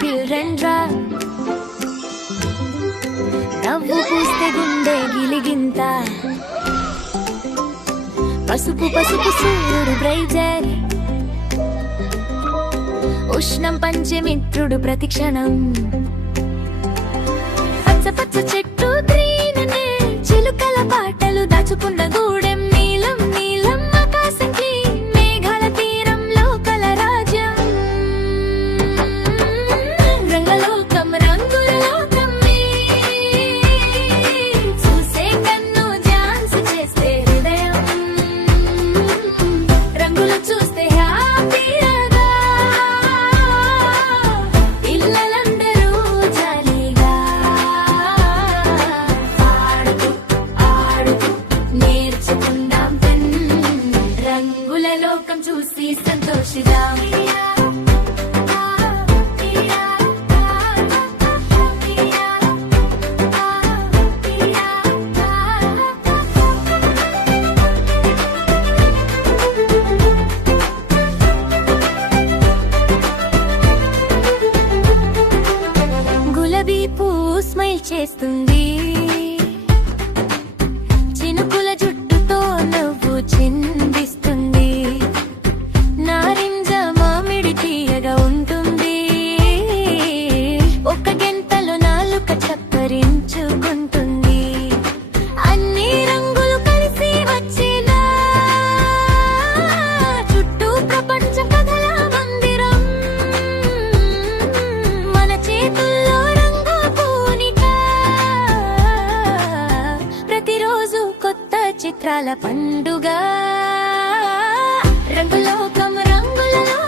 చిల్డ్రన్రా నవ్వు పూస్తే గుండె గిలిగింత పసుపు పసుపు సూర్యుడు బ్రైజర్ ఉష్ణం పంచే మిత్రుడు ప్రతిక్షణం పచ్చ పచ్చ చెట్టు గ్రీన్ చిలుకల పాటలు దాచుకున్న గూడెం నీలం నీలం ఆకాశంకి మేఘాల తీరంలో కల రాజ్యం రంగలోకం రంగుల లోకమే చూసే కన్ను ఝాన్సీ చేస్తే హృదయం రంగులు చూస్తే హ్యాపీగా పిల్లలందరూ జాలీగా ఆడుతూ ఆడుతూ నేర్చుకుందాం రంగుల లోకం చూసి సంతోషిద్దాం గులాబీ పువ్వు స్మైల్ చేస్తుంది చినుకుల జుట్టుతో నవ్వు చిందిస్తుంది నారింజ మామిడి తీయగా ఉంటుంది ఒక గంటలో నాలుక చప్పరించుకుంటుంది అన్ని రంగులు కలిసి వచ్చిన చుట్టూ ప్రపంచం కథల మందిరం మన చేతుల్లో రంగు పూనిక ప్రతిరోజు కొత్త చిత్రాల పండుగ రంగులోకం రంగులలో